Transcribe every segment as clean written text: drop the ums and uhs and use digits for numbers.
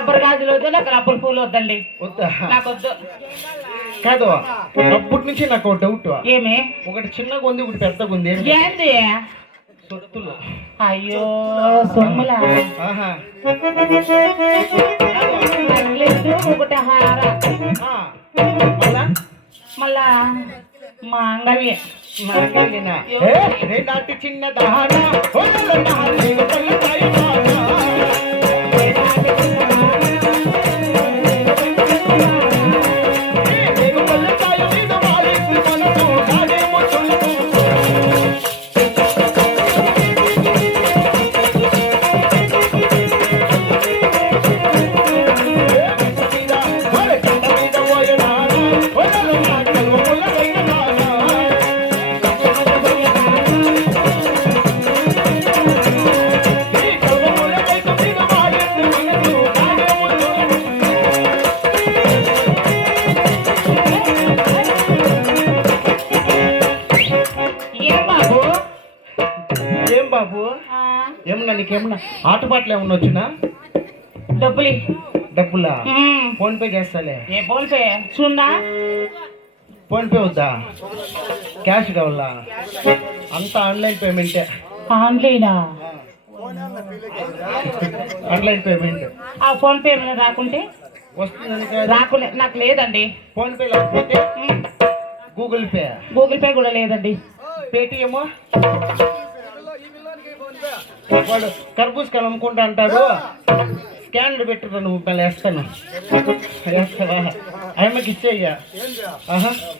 Rubber గాజులు వద్దు, నాకు రబ్బర్ పూలు వద్దండి. వద్దా? నాకు వద్దు. కాదు, అప్పటి నుంచి నాకు ఒక డౌట్. ఏమి? ఒకటి చిన్నగా ఉంది, ఒకటి పెద్దగా ఉంది. ఏంది? సొత్తులు. అయ్యో సొమ్ములా. ఆహా. ఒకటి హార, మళ్ళా మాంగళ్య. నాటి చిన్న దహాన బాబు. ఏమన్నా నీకేమన్నా ఆటపాటలు ఏమన్నా వచ్చినా? డబ్బులా? ఫోన్ పే చేస్తాలే. ఏ ఫోన్ పే? చూడా, ఫోన్ పే వద్దా? క్యాష్ కావాలా? అంతా ఆన్లైన్ పేమెంటే. ఆన్లైనా? Online payment. ఆ ఫోన్ పే రాకుంటే వస్తుందని? రాకుండా నాకు లేదండి. ఫోన్ పే లేకపోతే గూగుల్ పే. గూగుల్ పే కూడా లేదండి. పేటిఎం. వాడు కర్బూజ్ కాలం అమ్ముకుంటా అంటాడు. స్కానర్ పెట్టురా, నువ్వు మళ్ళీ వేస్తాను. వేస్తావా? ఆయమ్మకి ఇచ్చేయ్యా.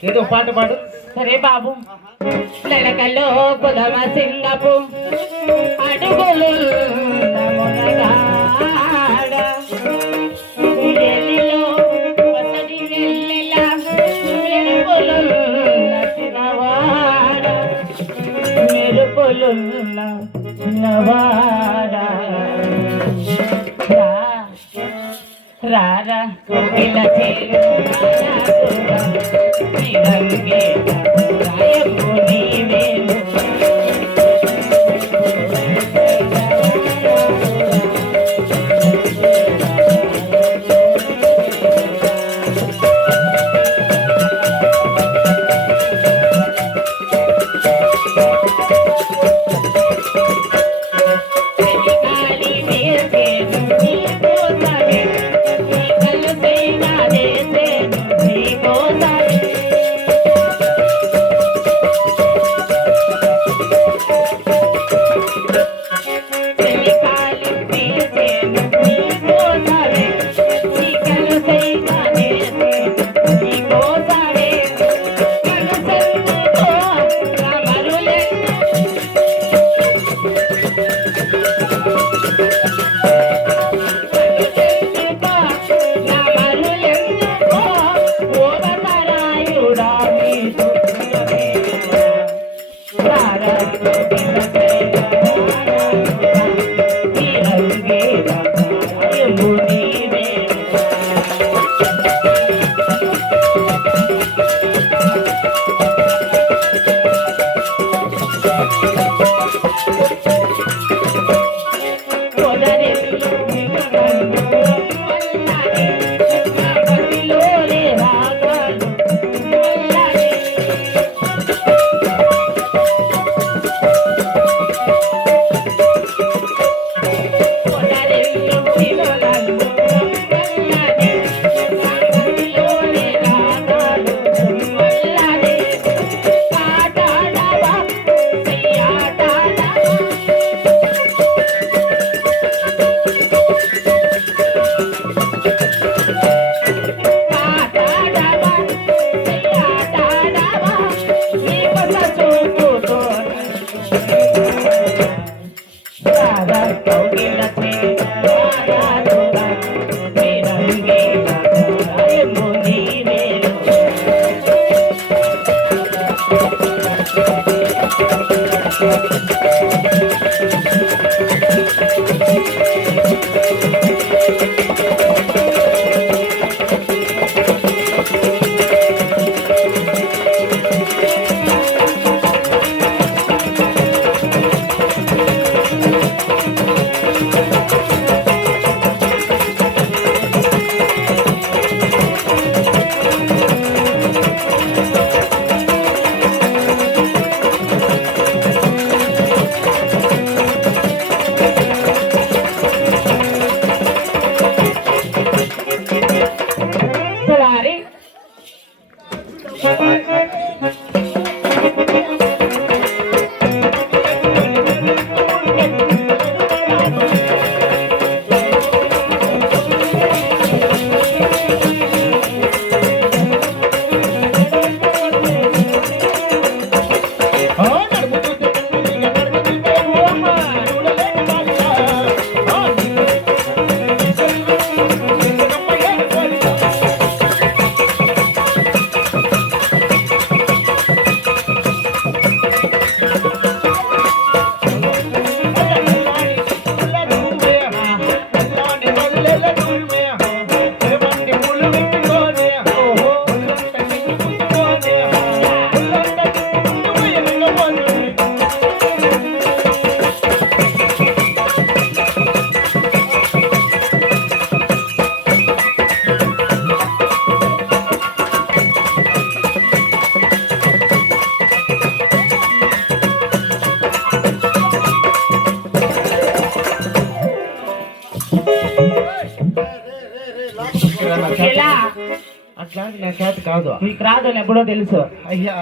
ఏదో పాట పాడు. సరే బాబు. లడకల్లో కుదమ సింగపు అడుగులు మెరుపులున్న చిన్నవాడా రారా ఇలా ఎలా అట్లాంటి నా చేత కాదు. మీకు రాదు అని ఎప్పుడో తెలుసు. అయ్యా